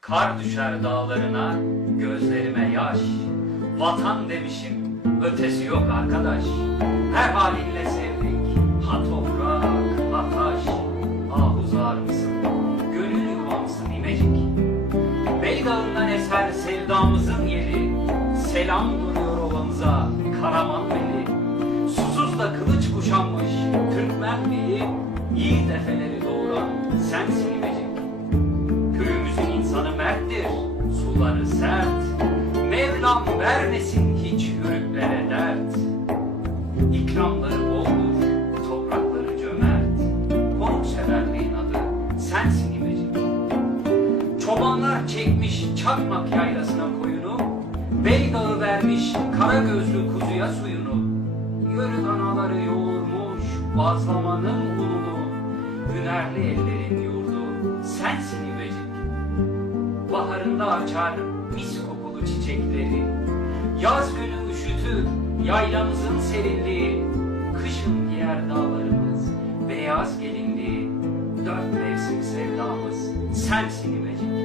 Kar düşer dağlarına, gözlerime yaş. Vatan demişim, ötesi yok arkadaş. Her halinle sevdik, ha toprak, ha taş. Ahuzar mısın, gönül yuvamsın imecik. Beydağından eser sevdamızın yeri. Selam duruyor ovamıza, Karaman beli. Susuz da kılıç kuşanmış, Türkmen biri. Yiğit efeleri doğuran sensin suları sert. Mevlam vermesin hiç yürüklere dert. İkramları boldur, toprakları cömert. Konukseverliğin adı sensin imecik. Çobanlar çekmiş çakmak yaylasına koyunu. Beydağı vermiş kara gözlü kuzuya suyunu. Yörük anaları yoğurmuş bazlamanın ununu. Hünerli ellerin yurdu sensin imecik. Baharında açar mis kokulu çiçekleri. Yaz günü üşütür yaylamızın serinliği. Kışın giyer dağlarımız beyaz gelinliği. Dört mevsim sevdamız sensin imecik.